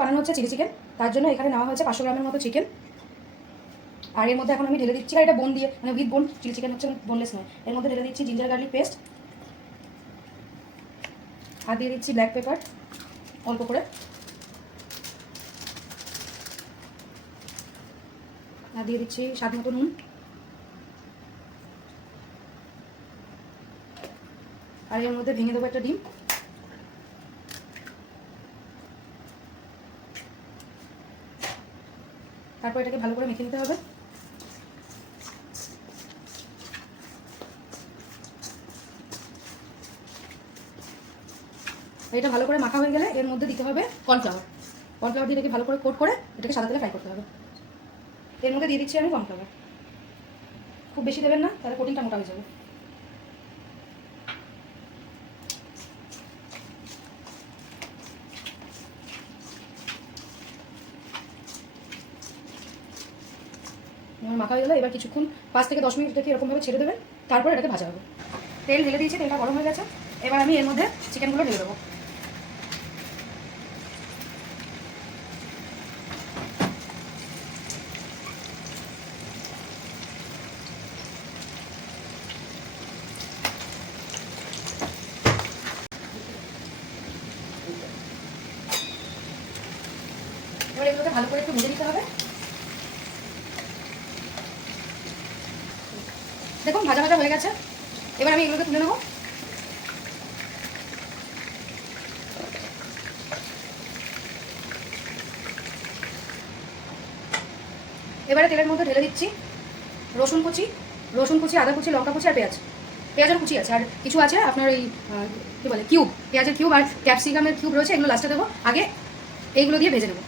বানানো হচ্ছে chilli chicken. তার জন্য এখানে নেওয়া হয়েছে 500 গ্রামের মতো চিকেন। আর এর মধ্যে এখন আমি ঢেলে দিচ্ছি, আর এটা বোন দিয়ে মানে উইথ বোন, চিলি চিকেন হচ্ছে বোনলেস নয়। এর মধ্যে ঢেলে দিচ্ছি জিঞ্জার গার্লিক পেস্ট, আর দিয়ে দিচ্ছি ব্ল্যাক পেপার অল্প করে, আর দিয়ে দিচ্ছি স্বাদ মতো নুন, আর এর মধ্যে ভেঙে দেবো একটা ডিম। তারপর এটাকে ভালো করে মেখে নিতে হবে। এটা ভালো করে মাখা হয়ে গেলে এর মধ্যে দিতে হবে কর্নফ্লাওয়ার। কর্নফ্লাওয়ার দিয়ে এটাকে ভালো করে কোট করে এটাকে সাদা তেলে ফ্রাই করতে হবে। এর মধ্যে দিয়ে দিচ্ছি আমি কর্নফ্লাওয়ার, খুব বেশি দেবেন না, তাহলে কোটিংটা মোটা হয়ে যাবে। মাখা হয়ে গেলে এবার কিছুক্ষণ 5 থেকে 10 মিনিট থেকে এরকমভাবে ছেড়ে দেবেন, তারপর এটাকে ভাজা হবে। তেল ঢেলে দিয়েছি, তেলটা গরম হয়ে গেছে। এবার আমি এর মধ্যে চিকেনগুলো ঢেলে দেবো। এবার এগুলোকে ভালো করে একটু ভেজে নিতে হবে। দেখুন ভাজা ভাজা হয়ে গেছে। এবার আমি এগুলোকে তুলে নেবো। এবারে তেলের মধ্যে ঢেলে দিচ্ছি রসুন কুচি, আদা কুচি, লঙ্কা কুচি আর পেঁয়াজের কুচি আছে, আর কিছু আছে আপনার এই কী বলে কিউব, পেঁয়াজের কিউব আর ক্যাপসিকামের কিউব রয়েছে, এগুলো লাস্টে দেবো। আগে এইগুলো দিয়ে ভেজে নেবো।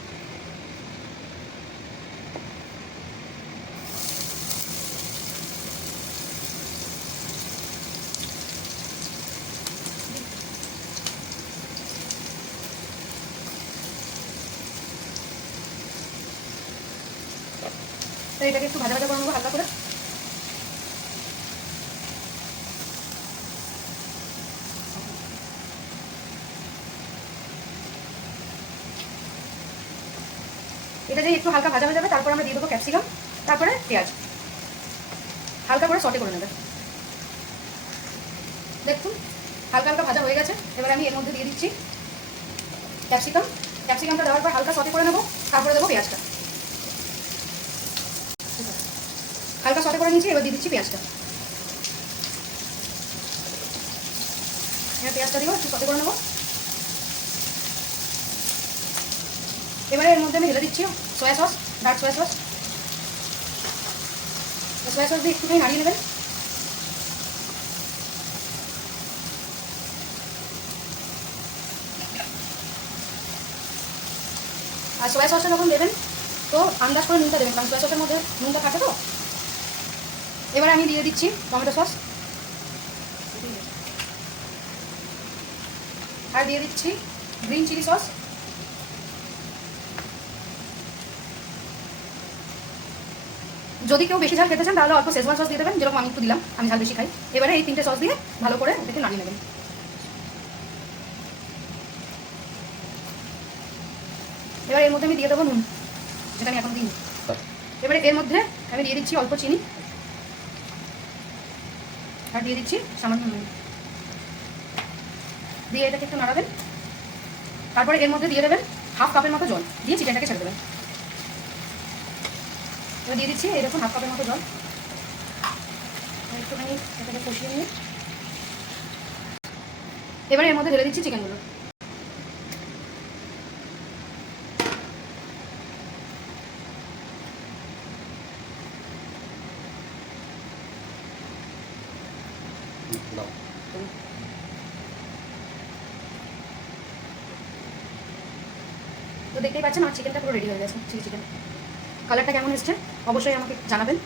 তো এটাকে একটু ভাজা ভাজা করে নেবো হালকা করে। এটা যে একটু হালকা ভাজা হয়ে যাবে, তারপর আমরা দিয়ে দেবো ক্যাপসিকাম, তারপরে পেঁয়াজ, হালকা করে সটে করে নেবে। দেখুন হালকা হালকা ভাজা হয়ে গেছে। এবার আমি এর মধ্যে দিয়ে দিচ্ছি ক্যাপসিকামটা দেওয়ার পর হালকা সটে করে নেবো, তারপরে দেবো পেঁয়াজটা। হালকা সটে করে নিচ্ছি, এবার দিয়ে দিচ্ছি পেঁয়াজটা। এবার পেঁয়াজটা দিয়েও একটু সটে করে নেবো। এবারে এর মধ্যে আমি ঢেলে দিচ্ছি soya sauce, dark soya sauce. Soya sauce দিয়ে একটুখানি নাড়িয়ে নেবেন। আর সয়া সসটা যখন দেবেন তো আন্দাজ করে নুনটা দেবেন, কারণ সয়া সসের মধ্যে নুনটা থাকে তো। এবারে আমি দিয়ে দিচ্ছি টমেটো সস, আর দিয়ে দিচ্ছি গ্রিন চিলি সস। যদি কেউ বেশি ঝাল খেতে চান তাহলে অল্প শেজওয়ান সস দিয়ে দেবেন, যেরকম আমি একটু দিলাম, আমি ঝাল বেশি খাই। এবারে এই 3টে সস দিয়ে ভালো করে এটাকে নাড়িয়ে নেবেন। এবার এর মধ্যে আমি দিয়ে দেবো নুন, যেটা আমি এখন দিই। এবারে এর মধ্যে আমি দিয়ে দিচ্ছি অল্প চিনি, আর দিয়ে দিচ্ছি সামান্য নুন, দিয়ে এটাকে একটু নাড়াবেন। তারপরে এর মধ্যে দিয়ে দেবেন হাফ কাপের মতো জল, দিয়ে চিকেনটাকে ছেড়ে দেবেন। এবার দিয়ে দিচ্ছি এই দেখুন হাফ কাপের মতো জল। একটুখানি এটাকে কষিয়ে নিয়ে এবারে এর মধ্যে ঢেলে দিচ্ছি চিকেনগুলো। তো দেখতেই পাচ্ছেন আমার চিকেনটা পুরো রেডি হয়ে গেছে, চিলি চিকেন। কালারটা কেমন এসছে অবশ্যই আমাকে জানাবেন।